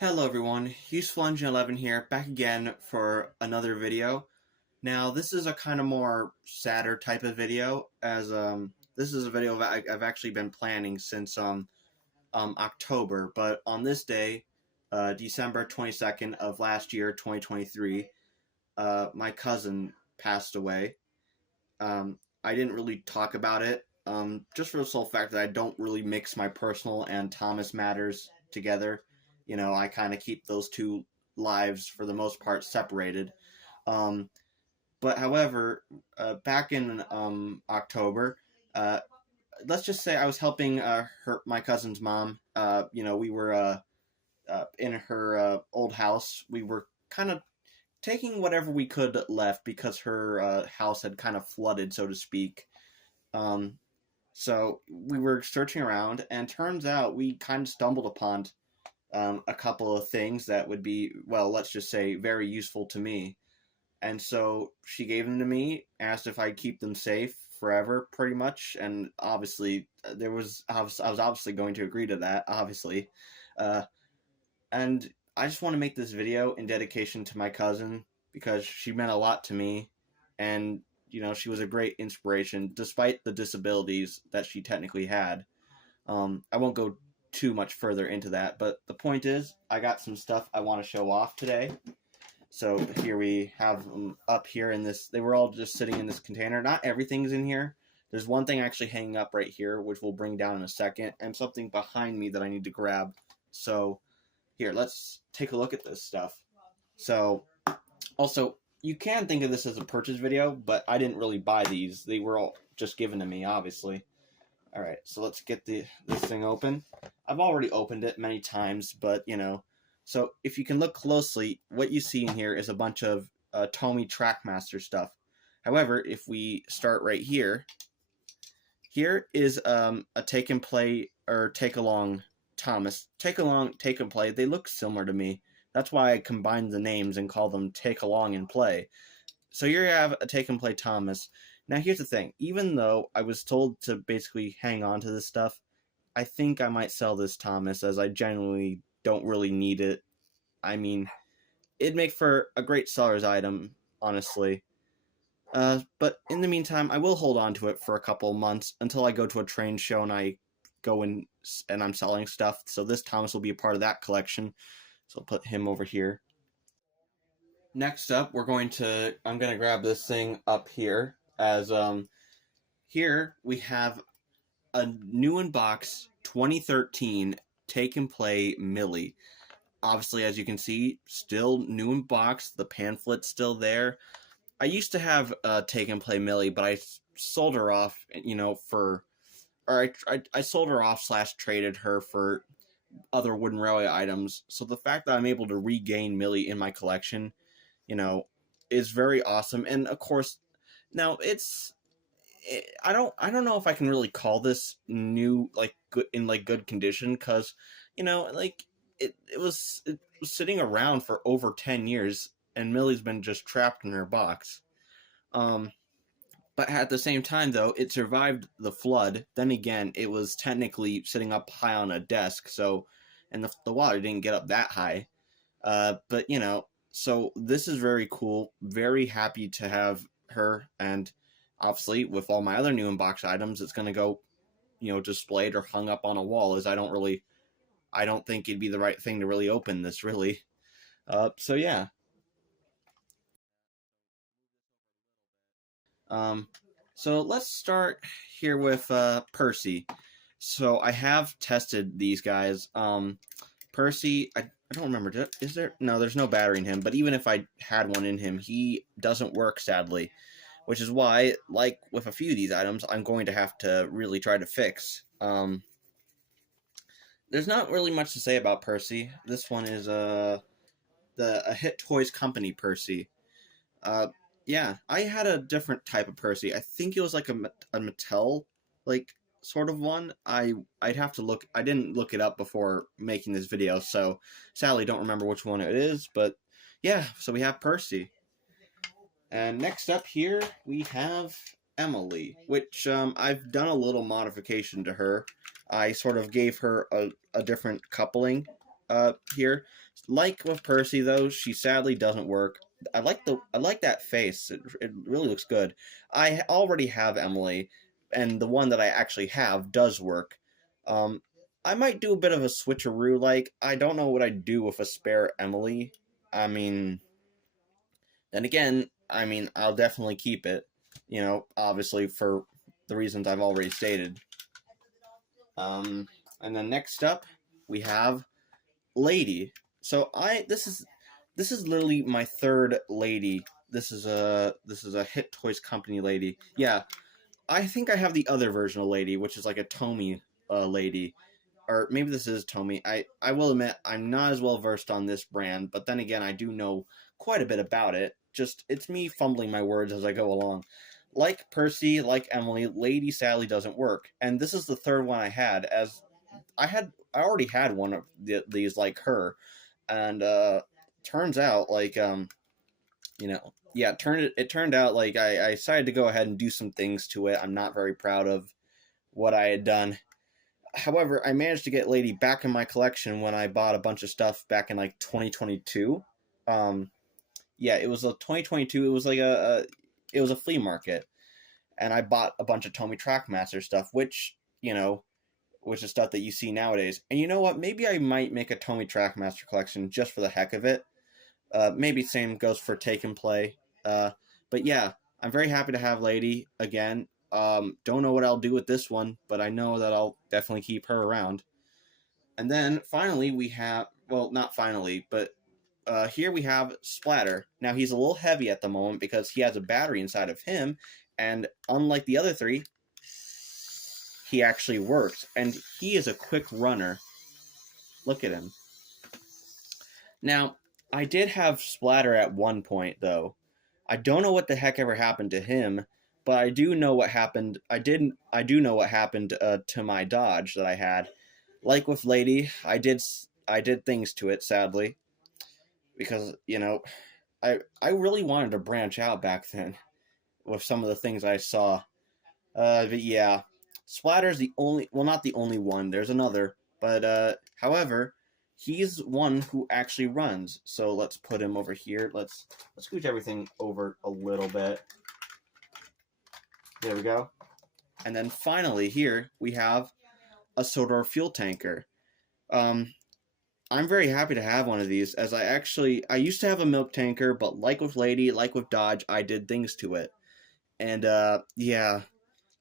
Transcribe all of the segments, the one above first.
Hello everyone, Useful Engine 11 here, back again for another video. Now this is a kind of more sadder type of video, as this is a video I've actually been planning since October, but on this day, December 22nd of last year, 2023, my cousin passed away. I didn't really talk about it, just for the sole fact that I don't really mix my personal and Thomas matters together. You know, I kind of keep those two lives for the most part separated. Um, but however, back in October, uh, let's just say I was helping my cousin's mom. We were in her old house. We were kind of taking whatever we could left because her house had kind of flooded, so to speak. Um, so we were searching around, and turns out we kind of stumbled upon a couple of things that would be, well, let's just say, very useful to me. And so she gave them to me, asked if I'd keep them safe forever, pretty much. And obviously, I was obviously going to agree to that, obviously. Uh, and I just want to make this video in dedication to my cousin because she meant a lot to me, and she was a great inspiration despite the disabilities that she technically had. I won't go too much further into that, but the point is, I got some stuff I want to show off today. So here we have them up here in this. They were all just sitting in this container. Not everything's in here. There's one thing actually hanging up right here, which we'll bring down in a second, and something behind me that I need to grab. So here, let's take a look at this stuff. So, also, you can think of this as a purchase video, but I didn't really buy these. They were all just given to me, obviously. Alright, so let's get this thing open. I've already opened it many times, but, So, if you can look closely, what you see in here is a bunch of Tomy Trackmaster stuff. However, if we start right here, here is a take and play, or take along Thomas. Take along, take and play, they look similar to me. That's why I combined the names and call them take along and play. So here you have a take and play Thomas. Now here's the thing, even though I was told to basically hang on to this stuff, I think I might sell this Thomas, as I genuinely don't really need it. I mean, it'd make for a great seller's item, honestly. But in the meantime, I will hold on to it for a couple months until I go to a train show and I go in and I'm selling stuff. So this Thomas will be a part of that collection. So I'll put him over here. Next up, I'm going to grab this thing up here, as here we have a new in box 2013 Take and Play Millie. Obviously, as you can see, still new in box. The pamphlet's still there. I used to have Take and Play Millie, but I sold her off, I sold her off / traded her for other wooden railway items. So the fact that I'm able to regain Millie in my collection, is very awesome. And of course, now I don't know if I can really call this new, good condition, because it was sitting around for over 10 years, and Millie's been just trapped in her box. But at the same time, though, it survived the flood. Then again, it was technically sitting up high on a desk, and the water didn't get up that high. But so this is very cool. Very happy to have her, and obviously with all my other new in-box items, it's gonna go, displayed or hung up on a wall, as I don't think it'd be the right thing to really open this, really. So yeah. So let's start here with Percy. So I have tested these guys. Percy, I don't remember. Is there? No, there's no battery in him. But even if I had one in him, he doesn't work, sadly. Which is why, like with a few of these items, I'm going to have to really try to fix. There's not really much to say about Percy. This one is a Hit Toys Company Percy. Yeah, I had a different type of Percy. I think it was like a Mattel, sort of one. I'd have to look. I didn't look it up before making this video, so sadly don't remember which one it is. But yeah, so we have Percy. And next up here, we have Emily, which I've done a little modification to her. I sort of gave her a different coupling here. Like with Percy though, she sadly doesn't work. I like that face. It really looks good. I already have Emily, and the one that I actually have does work. Um, I might do a bit of a switcheroo. Like, I don't know what I'd do with a spare Emily. I mean, then again, I mean, I'll definitely keep it. You know, obviously for the reasons I've already stated. And then next up, we have Lady. So this is literally my third Lady. This is a Hit Toys Company Lady. Yeah, I think I have the other version of Lady, which is like a Tomy Lady, or maybe this is Tomy. I will admit I'm not as well versed on this brand, but then again I do know quite a bit about it. Just it's me fumbling my words as I go along. Like Percy, like Emily, Lady sadly doesn't work, and this is the third one I had. As I already had one of these like her, and turns out like yeah, it turned out like I decided to go ahead and do some things to it. I'm not very proud of what I had done. However, I managed to get Lady back in my collection when I bought a bunch of stuff back in like 2022. Yeah, it was a 2022. It was like it was a flea market, and I bought a bunch of Tomy Trackmaster stuff, which is stuff that you see nowadays. And you know what? Maybe I might make a Tomy Trackmaster collection just for the heck of it. Maybe same goes for Take and Play. But yeah, I'm very happy to have Lady again. Don't know what I'll do with this one, but I know that I'll definitely keep her around. And then finally we have, well, not finally, but here we have Splatter. Now he's a little heavy at the moment because he has a battery inside of him, and unlike the other three, he actually works, and he is a quick runner. Look at him. Now, I did have Splatter at one point, though. I don't know what the heck ever happened to him, but I do know what happened. I do know what happened to my Dodge that I had. Like with Lady, I did things to it, sadly, because I really wanted to branch out back then with some of the things I saw. But yeah, Splatter's the only, well, not the only one. There's another, but however, he's one who actually runs. So let's put him over here. Let's scooch everything over a little bit. There we go. And then finally, here we have a Sodor fuel tanker. I'm very happy to have one of these, as I used to have a milk tanker, but like with Lady, like with Dodge, I did things to it, and yeah.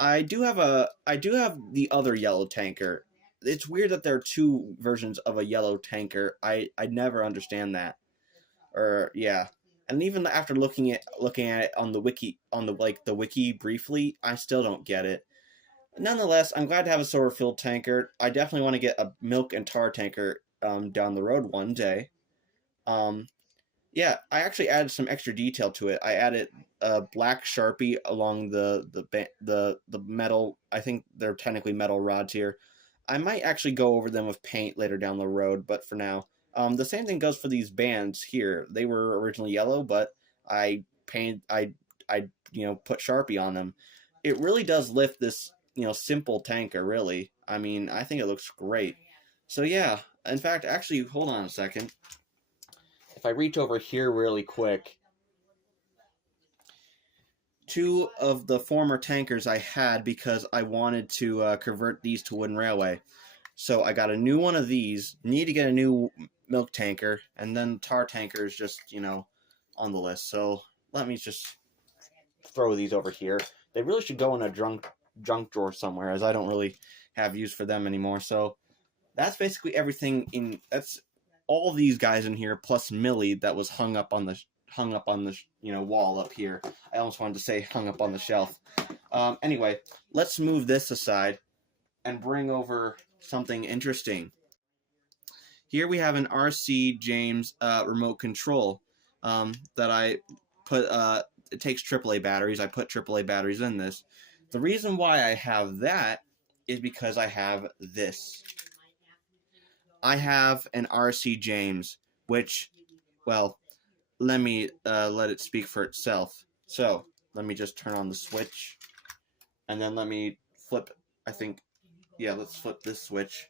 I do have the other yellow tanker. It's weird that there are two versions of a yellow tanker. I never understand that. Or yeah. And even after looking at it on the wiki, the wiki briefly, I still don't get it. Nonetheless, I'm glad to have a solar filled tanker. I definitely want to get a milk and tar tanker down the road one day. Um yeah, I actually added some extra detail to it. I added a black Sharpie along the metal. I think they're technically metal rods here. I might actually go over them with paint later down the road, but for now, the same thing goes for these bands here. They were originally yellow, but I put Sharpie on them. It really does lift this simple tanker. Really, I mean, I think it looks great. So yeah, in fact, actually, hold on a second. If I reach over here really quick, two of the former tankers I had because I wanted to convert these to wooden railway. So I got a new one of these, need to get a new milk tanker, and then tar tanker is just, on the list. So let me just throw these over here. They really should go in a junk drawer somewhere, as I don't really have use for them anymore. So that's basically everything that's all these guys in here, plus Millie that was hung up on the wall up here. I almost wanted to say hung up on the shelf. Anyway, let's move this aside and bring over something interesting. Here we have an RC James remote control that I put. It takes AAA batteries. I put AAA batteries in this. The reason why I have that is because I have this. I have an RC James, which, well, let me let it speak for itself. So let me just turn on the switch, and then let me flip. Let's flip this switch.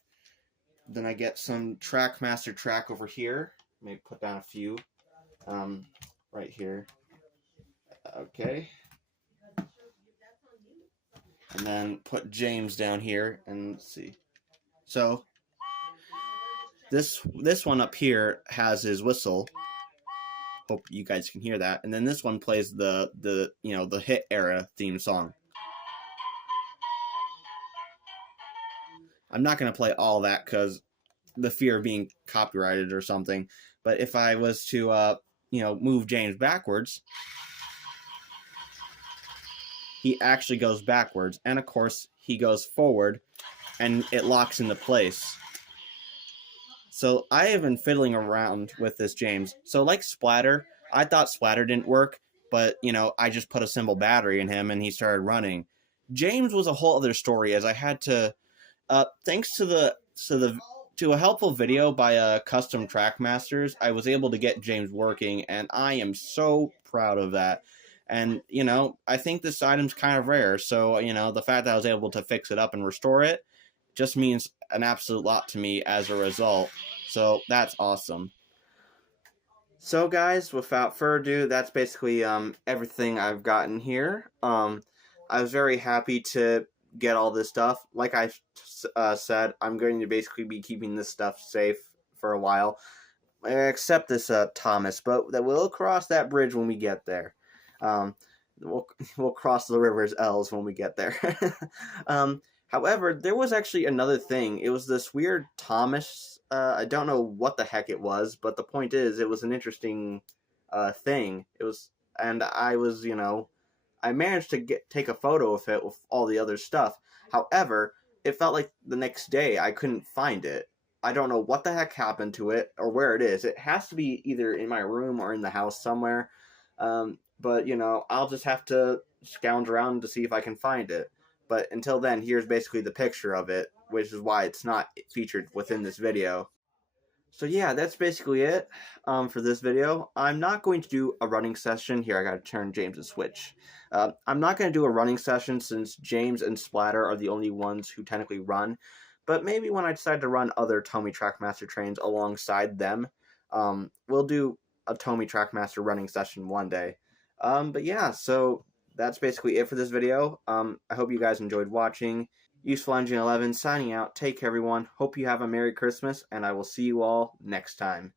Then I get some Trackmaster track over here. Maybe put down a few right here. Okay. And then put James down here and let's see. So this one up here has his whistle. Hope you guys can hear that. And then this one plays the the hit era theme song. I'm not going to play all that because the fear of being copyrighted or something. But if I was to move James backwards, he actually goes backwards, and of course he goes forward, and it locks into place. So I have been fiddling around with this James. So like Splatter, I thought Splatter didn't work, but I just put a simple battery in him and he started running. James was a whole other story, as I had to, thanks to a helpful video by Custom Trackmasters, I was able to get James working, and I am so proud of that. And I think this item's kind of rare, so the fact that I was able to fix it up and restore it just means an absolute lot to me as a result. So that's awesome. So guys, without further ado, that's basically everything I've gotten here. I was very happy to get all this stuff. Like I said, I'm going to basically be keeping this stuff safe for a while, except this Thomas, but we'll cross that bridge when we get there. We'll cross the river's L's when we get there. However, there was actually another thing. It was this weird Thomas. I don't know what the heck it was, but the point is, it was an interesting thing. It was, and I was, I managed to take a photo of it with all the other stuff. However, it felt like the next day I couldn't find it. I don't know what the heck happened to it or where it is. It has to be either in my room or in the house somewhere. But I'll just have to scourge around to see if I can find it. But until then, here's basically the picture of it, which is why it's not featured within this video. So yeah, that's basically it for this video. I'm not going to do a running session. Here, I gotta turn James' switch. I'm not going to do a running session since James and Splatter are the only ones who technically run. But maybe when I decide to run other Tomy Trackmaster trains alongside them, we'll do a Tomy Trackmaster running session one day. But yeah, so that's basically it for this video. I hope you guys enjoyed watching. Useful Engine 11 signing out. Take care, everyone. Hope you have a Merry Christmas, and I will see you all next time.